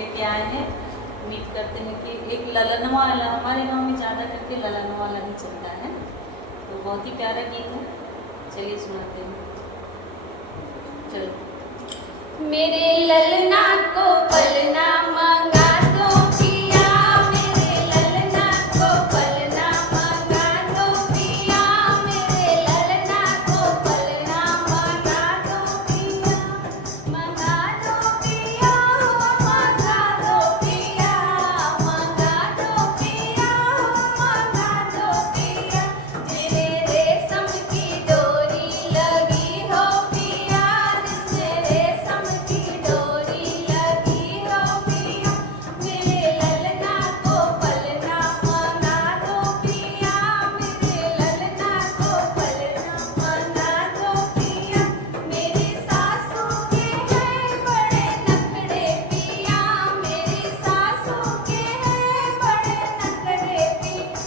लेके आए हैं। उम्मीद करते हैं कि एक ललन वाला, हमारे गांव में ज़्यादा करके ललन वाला ही चलता है, तो बहुत ही प्यारा गीत है। चलिए सुनाते हैं। चलो। मेरे ललना को पलना मांगा दो पिया, मेरे ललना को पलना मांगा दो पिया, मेरे ललना को पलना मांगा दो पिया, मांगा दो पिया, मांगा दो पिया, मांगा दो पिया, मांगा दो पिया। मेरे रेशम की डोरी लगी हो पिया, जिसमें रेशम की डोरी लगी हो पिया, मेरे ललना को पलना मांगा दो पिया, मेरे ललना को पलना मांगा दो पिया। मेरी सासू के हैं बड़े नखरे पिया, मेरी सासू के हैं बड़े नखरे पिया,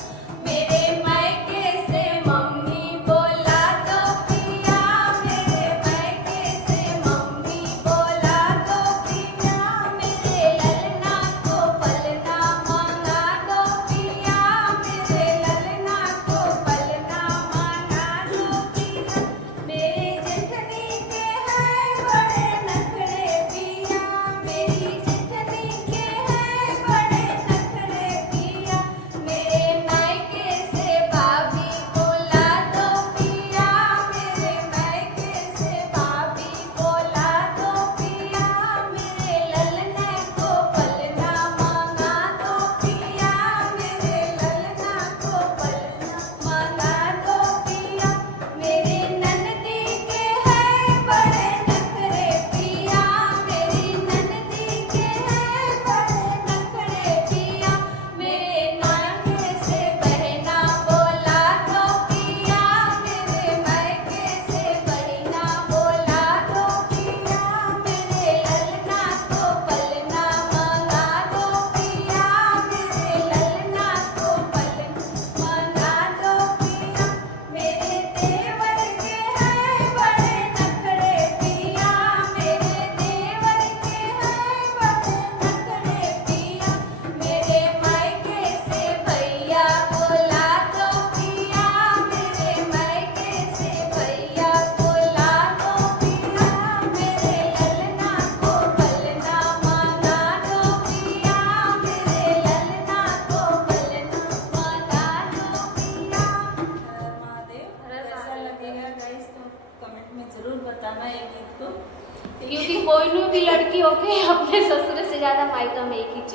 मेरे मायके से मम्मी बोला दो पिया, मेरे मायके से मम्मी बोला दो पिया, मेरे ललना को पलना मांगा दो पिया, मेरे ललना को पलना मांगा दो पिया। मेरे जेठनी के हैं बड़े नखरे पिया, मेरी जेठनी के हैं बड़े नखरे पिया, मेरे मायके से भाभी बोला दो पिया, मेरे मायके से भाभी बोला दो पिया, मेरे ललना को पलना मांगा दो पिया, मेरे ललना को पलना मांगा दो पिया। मेरी ननदी के हैं बड़े नखरे पिया, मेरी ननदी के हैं बड़े नखरे पिया, मेरे नाके से बहना बोला दो पिया, मेरे मायके से बहना बोला दो पिया, मेरे ललना को पलना मांगा दो पिया, मेरे ललना को पलना मांगा दो पिया। मेरे देवर के हैं बड़े नखरे पिया, मेरे देवर के हैं बड़े नखरे पिया, मेरे मायके से भैया बोला दो पिया, मेरे मायके से भैया बोला दो पिया, मेरे ललना को पलना मांगा दो पिया, मेरे ललना को पलना मांगा दो पिया। महादेव, कैसा लगेगा गाइस, तो कमेंट में ज़रूर बताना ये गीत को। क्योंकि कोई भी लड़की होके अपने ससुर से ज्यादा मायका में एक ही चली।